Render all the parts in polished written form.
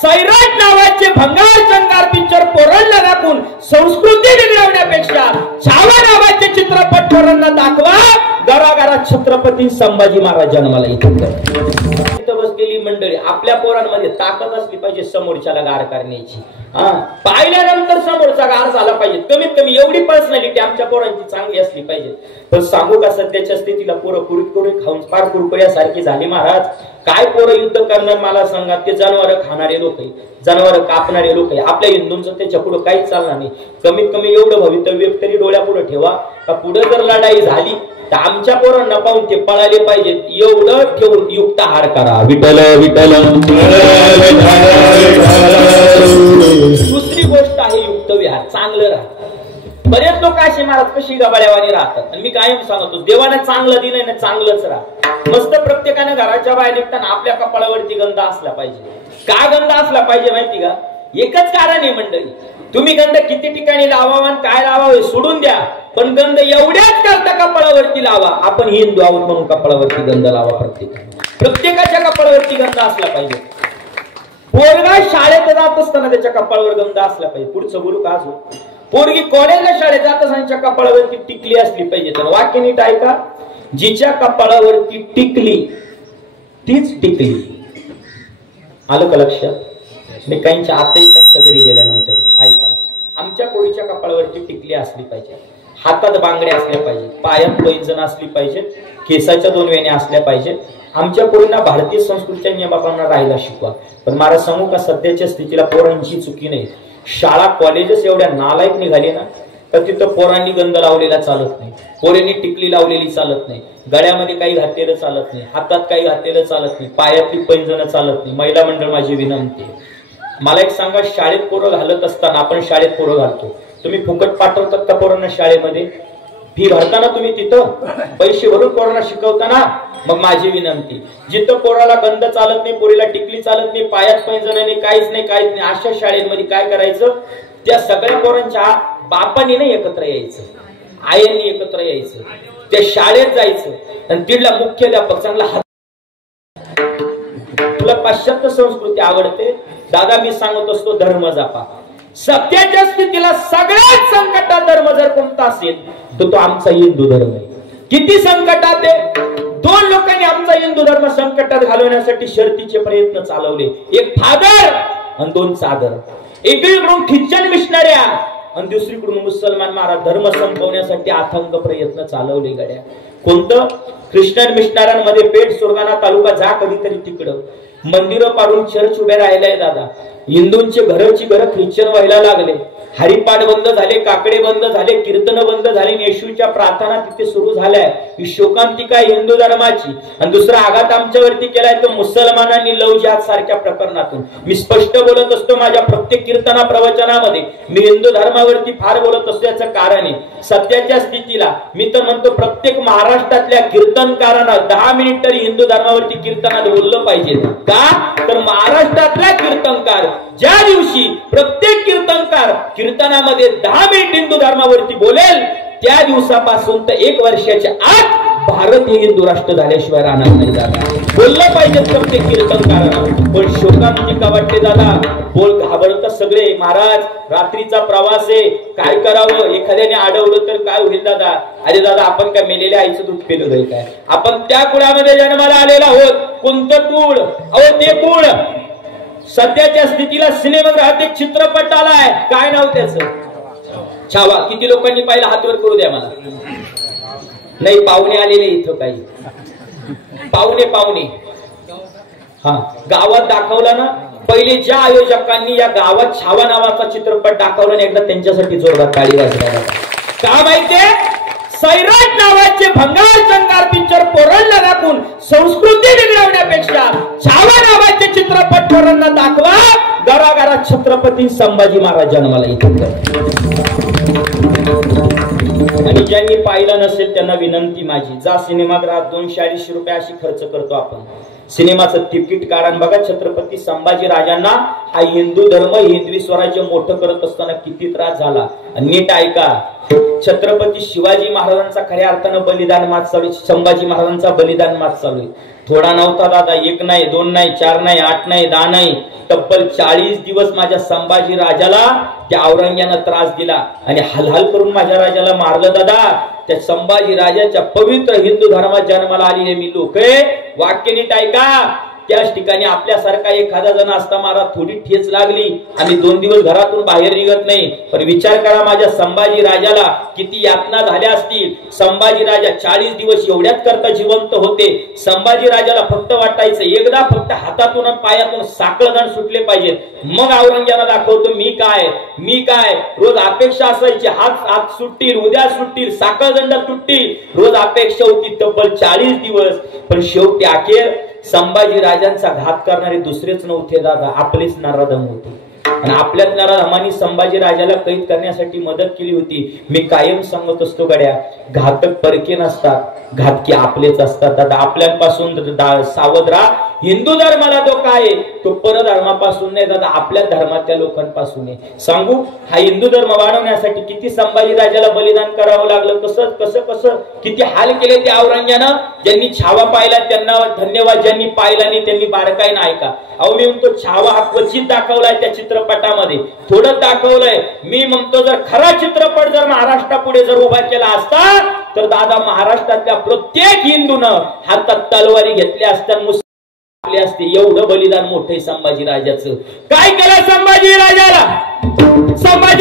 सैराट नावाचे भंगार चंगार पिक्चर पोरांना दाखवून संस्कृती बिघडवण्यापेक्षा छावा नावाचे चित्रपट पोरांना दाखवा. घराघरात छत्रपती संभाजी महाराज जन्माला येतात. बसलेली मंडळी आपल्या पोरांमध्ये ताकद असली पाहिजे समोरच्याला गार करण्याची. पाहिल्यानंतर समोरचा गार झाला पाहिजे. कमीत कमी एवढी पर्सनॅलिटी आमच्या पोरांची चांगली असली पाहिजे. पण सांगू का सध्याच्या स्थितीला पोरं कुरकुरे खाऊन फार कुरकुऱ्यासारखी झाली महाराज. काय पोरं युद्ध करणार मला सांगा. ते जनावर खाणारे लोक आहे, जनावर कापणारे लोक आहे. आपल्या हिंदूंचं त्याच्या पुढे काहीच चालणार नाही. कमीत कमी एवढं भवितव्य तरी डोळ्यापुढे ठेवा का पुढे जर लढाई झाली तर आमच्या पोरांना पाहून ते पळाले पाहिजेत. एवढं ठेवून युक्ताहार करा. विठ्ठल विठ्ठल. दुसरी गोष्ट आहे युक्त विहार. चांगलं राहा. बरेच लोक असे महाराज कशी गबाळ्यावानी राहतात. आणि मी कायम सांगतो देवाने चांगलं दिलंय ना चांगलंच राहा. मस्त प्रत्येकाने घराच्या बाहेर निघताना आपल्या कपाळावरती गंध असला पाहिजे. का गंध असला पाहिजे माहिती का. एकच कारण आहे मंडळी. तुम्ही गंध किती ठिकाणी लावावा आणि काय लावावे सोडून द्या. पण गंध एवढ्याच करता कपाळावरती लावा. आपण हिंदू आहोत म्हणून कपाळावरती गंध लावा. प्रत्येकाच्या कपाळावरती गंध असला पाहिजे. पोरगा शाळेत जात असताना त्याच्या कपाळावर गंध असला पाहिजे. पुढचं बोलू का अजून. पोरगी कॉलेजला शाळेत जात असताना कपाळावरती टिकली असली पाहिजे. तर वाक्य नीट ऐका. जिच्या कपाळावरती टिकली तीच टिकली. आलं का लक्षात. मी काहींच्या आताही त्यांच्या घरी गेल्यानंतर ऐका. आमच्या पोरीच्या कपाळावरती टिकली असली पाहिजे. हातात बांगड्या असल्या पाहिजे. पायात पैंजण असली पाहिजे. केसाच्या 2 वेण्या असल्या पाहिजे. आमच्या पोरींना भारतीय संस्कृतीच्या नियमांना राहायला शिकवा. पण मला सांगू का सध्याच्या स्थितीला पोरांची चुकी नाही. शाळा कॉलेजेस एवढ्या नालायक निघाले ना तर तिथं पोरांनी गंध लावलेला चालत नाही. पोरांनी टिकली लावलेली चालत नाही. गळ्यामध्ये काही घातलेलं चालत नाही. हातात काही घातलेलं चालत नाही. पायातली पैंजण चालत नाही. महिला मंडळ माझी विनंती आहे. मला एक सांगा. शाळेत पोरं घालत असताना आपण शाळेत पोरं घालतो. तुम्ही फुकट पाठवतात का पोरांना शाळेमध्ये. फी भरताना तुम्ही तिथं पैसे भरून पोरांना शिकवताना. मग माझी विनंती जिथं पोराला गंध चालत नाही, पोरीला टिकली चालत नाही, पायात पैंजण नाही, काहीच नाही, अशा शाळेमध्ये काय करायचं. त्या सगळ्या पोरांच्या बापांनी नाही एकत्र यायचं, आईंनी एकत्र यायचं. त्या शाळेत जायचं आणि तिथला मुख्याध्यापक चांगला. तुला पाश्चात्य संस्कृती आवडते दादा. मी सांगत असतो धर्म जपा. सत्याच्या स्थितीला सगळ्यात संकटात धर्म जर कोणता असेल तर तो आमचा हिंदू धर्म आहे. किती संकटात आहे. 2 लोकांनी आमचा हिंदू धर्म संकटात घालवण्यासाठी शर्तीचे प्रयत्न चालवले. एक फादर आणि 2 चादर. एकीकडून ख्रिश्चन मिशनऱ्या आणि दुसरीकडून मुसलमान महाराज धर्म संपवण्यासाठी अथंग प्रयत्न चालवले गड्या. कोणतं. ख्रिश्चन मिशनऱ्यांमध्ये पेठ सुरगाणा तालुका जा कधीतरी तिकडं मंदिरं पाडून चर्च उभे राहिलाय दादा. हिंदूंचे घरची घरं ख्रिश्चन व्हायला लागले. हरिपाठ बंद झाले, काकडे बंद झाले, कीर्तन बंद झाले. येशूच्या प्रार्थना तिथे सुरू झाल्या. ही शोकांतिका आहे हिंदू धर्माची. आणि दुसरा आघात आमच्यावरती केलाय तो मुसलमानांनी लव जिहाद सारख्या प्रकरणातून. मी स्पष्ट बोलत असतो माझ्या प्रत्येक कीर्तना प्रवचनामध्ये. मी हिंदू धर्मावरती फार बोलत असतो. याचं कारण आहे सध्याच्या स्थितीला मी तर म्हणतो प्रत्येक महाराष्ट्रातल्या कीर्तनकारांना 10 मिनिट तरी हिंदू धर्मावरती कीर्तनात बोललं पाहिजे. का तर महाराष्ट्रातला कीर्तनकार ज्या दिवशी प्रत्येक कीर्तनकार कीर्तनामध्ये 10 मिनिट हिंदू धर्मावरती बोलेल त्या दिवसापासून तर 1 वर्षाच्या आत भारत हे हिंदू राष्ट्र झाल्याशिवाय राहणार नाही दादा. बोललं पाहिजे प्रत्येक कीर्तनकारांना. पण शोकांतिका वाटते दादा. बोल घाबरतात सगळे. महाराज रात्रीचा प्रवास आहे काय करावं. एखाद्याने अडवलं तर काय होईल दादा. अरे दादा आपण काय मेलेल्या आईचं दूध पिलं जाईल काय. आपण त्या कुळामध्ये जन्माला आलेला आहोत. कोणतं कुळ. अहो ते कुळ. सध्याच्या स्थितीला सिनेमागृहात एक चित्रपट आलाय. काय नाव त्याचं. छावा. किती लोकांनी पाहिलं हातवर करू द्या मला. नाही पाहुणे आलेले इथं काही पाहुणे हा गावात दाखवला ना. पहिले ज्या आयोजकांनी या गावात छावा नावाचा चित्रपट दाखवला ना एकदा त्यांच्यासाठी जोरदार टाळी वाजवा. का माहितीये. सैराट नावाचे भंगार चंगार पिक्चर पोरांना दाखवून संस्कृती बिघडवण्यापेक्षा छावा नावाचे चित्रपट पोरांना दाखवा. घराघरात छत्रपती संभाजी महाराज जन्माला येतात. आणि ज्यांनी पाहिलं नसेल त्यांना विनंती माझी जा सिनेमागृहात 200-250 रुपये अशी खर्च करतो आपण. सिनेमाचं तिकीट काढा. बघा छत्रपती संभाजी राजांना हा हिंदू धर्म हिंदवी स्वराज्य मोठं करत असताना किती त्रास झाला. नीट ऐका. छत्रपती शिवाजी महाराजांचा खऱ्या अर्थानं बलिदान मात चालू. संभाजी महाराजांचा बलिदान मात चालू. थोडा नव्हता दादा. 1 नाही 2 नाही 4 नाही 8 नाही 10 नाही. तब्बल 40 दिवस माझ्या संभाजी राजाला त्या औरंग्यानं त्रास दिला आणि हलहल करून माझ्या राजाला मारलं दादा. त्या संभाजी राजाच्या पवित्र हिंदू धर्मात जन्माला आलेले मी लोक आहे. वाक्य नीट ऐका. त्याच ठिकाणी आपल्यासारखा एखादा जण असता मला थोडी ठेच लागली आम्ही 2 दिवस घरातून बाहेर निघत नाही. पण विचार करा माझ्या संभाजी राजाला किती यातना झाल्या असतील. संभाजी राजा 40 दिवस एवढ्याच करता जिवंत होते. संभाजी राजाला फक्त वाटायचं एकदा फक्त हातातून पायातून साखळदंड सुटले पाहिजेत. मग औरंग्याला दाखवतो मी काय. रोज अपेक्षा असायची हात सुटतील, उद्या सुटतील, साखळदंड तुटतील. रोज अपेक्षा होती तब्बल 40 दिवस. पण शेवटी अखेर संभाजी राजांचा घात करणारे दुसरेच नव्हते दादा, आपलेच नराधम होते. आणि आपल्याच नराधमांनी संभाजी राजाला कैद करण्यासाठी मदत केली होती. मी कायम सांगत असतो गड्या, घातक परके नसतात, घातकी आपलेच असतात दादा. आपल्यापासून सावध राहा. हिंदू धर्माला तो काय तो परधर्मापासून नाही दादा, आपल्या धर्मातल्या लोकांपासून आहे. सांगू हा हिंदू धर्म वाढवण्यासाठी किती संभाजी राजाला बलिदान करावं लागलं, कसं किती हाल केले त्या औरंग्यानं. ज्यांनी छावा पाहिला त्यांना धन्यवाद, ज्यांनी पाहिला नाही त्यांनी बारकाई नाही ऐका. अहो मी म्हणतो छावा हा क्वचित दाखवलाय त्या चित्रपटामध्ये, थोडं दाखवलंय. मी म्हणतो जर खरा चित्रपट जर महाराष्ट्रापुढे जर उभा केला असता तर दादा महाराष्ट्रातल्या प्रत्येक हिंदूनं हातात तलवारी घेतल्या असत्या, आपले असते. एवढं बलिदान मोठे संभाजी राजाचं. काय केलं संभाजी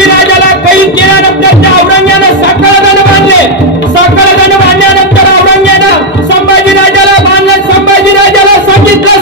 राजाला कैद केल्यानंतर त्या औरंग्यानं साखळदंड बांधले. साखळदंड बांधल्यानंतर औरंग्यानं संभाजी राजाला बांधलं. संभाजी राजाला सांगितलं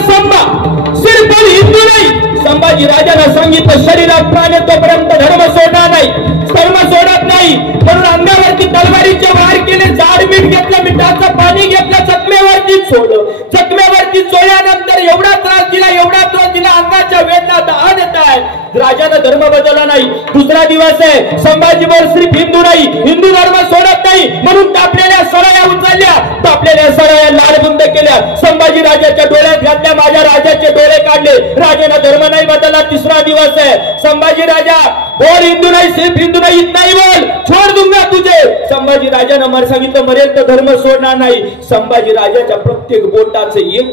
सिर्फ हिंदू नाही, संभाजी राजानं सांगितलं शरीरात प्राण तोपर्यंत धर्म सोडणार नाही, धर्म सोडत नाही. म्हणून अंगावरती तलवारीचे वार केले, जाड मीठ घेतलं, मिठाचं पाणी घेतलं, जखमेवरती सोडलं. जखमेवरती चोळल्यानंतर एवढा त्रास दिला, अंगाच्या वेदना दहा देत आहे. राजानं धर्म बदलला नाही. दुसरा दिवस आहे. संभाजी बोल सिर्फ हिंदू नाही, हिंदू धर्म सोडत नाही. म्हणून तापलेल्या सळया उचलल्या, तापलेल्या सळया लालबुंद केल्या, संभाजी राजाच्या डोळ्यात घातल्या, माझ्या राजाचे डोळे काढले. राजानं धर्म नाही बदलला. तिसरा दिवस आहे. संभाजी राजा बोल हिंदू नाही, सिर्फ हिंदू नाही, इतना ही बोल, छोड़ दूंगा तुझे. संभाजी राजानं मला सांगितलं मरेल तर धर्म सोडणार नाही. संभाजी राजाच्या प्रत्येक बोटाचं एक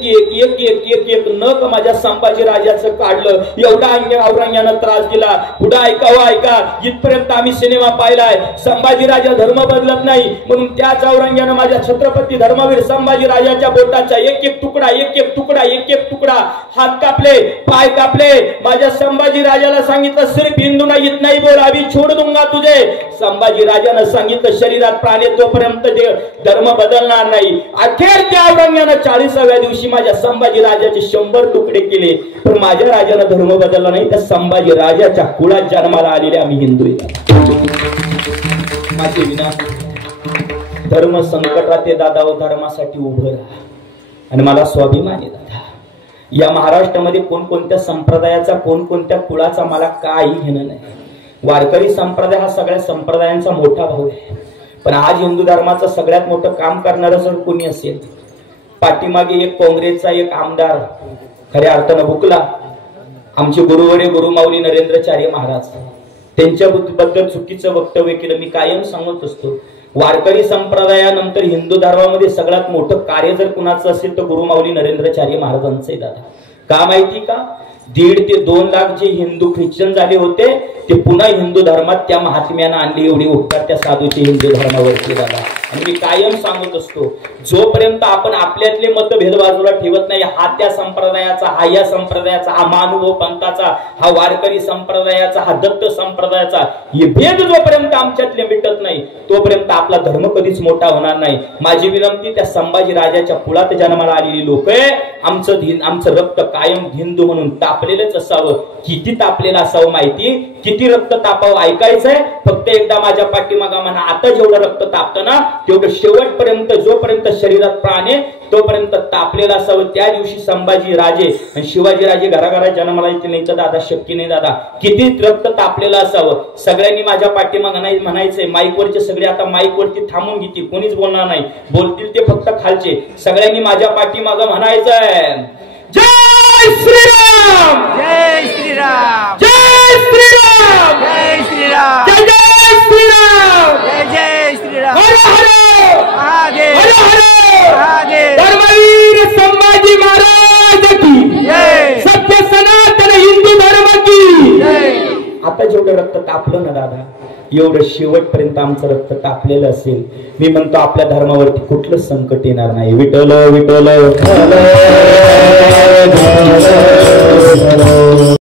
नख माझ्या संभाजी राजाचं काढलं. एवढा औरंग्यानं त्रास दिला. पुढे ऐका, इथपर्यंत आम्ही सिनेमा पाहिलाय. संभाजी राजा धर्म बदलत नाही. म्हणून त्याच औरंग्यानं माझ्या छत्रपती धर्मवीर संभाजी राजाच्या बोटाचा एक तुकडा हात कापले, पाय कापले. माझ्या संभाजी राजाला सांगितलं सिर्फ हिंदू नाही, इतना ही बोल, अभी छोड़ दूंगा तुझे. संभाजी राजानं सांगितलं शरीरात प्राण तोपर्यंत धर्म बदलणार नाही. अखेर त्या औरंग्यानं 40व्या दिवशी माझ्या संभाजी राजाचे 100 तुकडे केले. पण माझ्या राजानं धर्म बदलला नाही. त्या संभाजी राजाच्या कुळात जन्माला आलेले आम्ही हिंदू. माझे विना धर्म संकटात आहे दादा, धर्मासाठी उभं राहा. आणि मला स्वाभिमान आहे दादा, या महाराष्ट्रामध्ये कोणकोणत्या संप्रदायाचा कोणकोणत्या कुळाचा मला काही घेणं नाही. वारकरी संप्रदाय हा सगळ्या संप्रदायांचा मोठा भाऊ आहे. पण आज हिंदू धर्माचं सगळ्यात मोठं काम करणारं जर कोणी असेल, पाठीमागे एक काँग्रेसचा एक आमदार खऱ्या अर्थानं भुकला. आमचे गुरुवर्य गुरुमाऊली नरेंद्राचार्य महाराज त्यांच्याबद्दल चुकीचं वक्तव्य केलं. मी कायम सांगत असतो वारकरी संप्रदायानंतर हिंदू धर्मामध्ये सगळ्यात मोठं कार्य जर कुणाचं असेल तर गुरुमाऊली नरेंद्राचार्य महाराजांचं दादा. का माहिती का? 1.5 ते 2 लाख जे हिंदू ख्रिश्चन झाले होते ते पुन्हा हिंदू धर्मात त्या महात्म्यानं आणली. एवढी उपकार त्या साधूचे हिंदू धर्मावरती दादा. आणि मी कायम सांगत असतो जोपर्यंत आपण आपल्यातले मतभेद बाजूला ठेवत नाही, हा त्या संप्रदायाचा, हा या संप्रदायाचा, हा मानुभव पंथाचा, हा वारकरी संप्रदायाचा, हा दत्त संप्रदायाचा, हे भेद जोपर्यंत आमच्यातले मिटत नाही तोपर्यंत आपला धर्म कधीच मोठा होणार नाही. माझी विनंती त्या संभाजी राजाच्या कुळात जन्माला आलेली लोक आहे, आमचं रक्त कायम हिंदू म्हणून तापलेलंच असावं. किती तापलेलं असावं माहिती? किती रक्त तापावं ऐकायचंय? फक्त एकदा माझ्या पाठीमागा म्हणा, आता जेवढं रक्त तापतं ना तेवढं शेवटपर्यंत जोपर्यंत शरीरात प्राण आहे तोपर्यंत तापलेला असावं. त्या दिवशी संभाजी राजे आणि शिवाजी राजे घराघरात जन्माला येते नाही तर दादा शक्य नाही दादा. किती रक्त तापलेलं असावं. सगळ्यांनी माझ्या पाठीमागा नाही म्हणायचंय. माईकवरचे सगळे आता माईकवरती थांबून घेतील, कोणीच बोलणार नाही, बोलतील ते फक्त खालचे. सगळ्यांनी माझ्या पाठीमागा म्हणायचंय जय श्रीराम, जय श्रीराम, जय श्रीराम, जय श्रीराम, जय जय श्रीराम, जय जय श्रीराम, हर हर महादेव, हर हर महादेव, धर्मवीर संभाजी महाराज की जय. सत्य सनातन हिंदू एवढं रक्त तापलं ना दादा, एवढं शेवटपर्यंत आमचं रक्त तापलेलं असेल, मी म्हणतो आपल्या धर्मावरती कुठलं संकट येणार नाही. विठ्ठल विठ्ठल विठ्ठल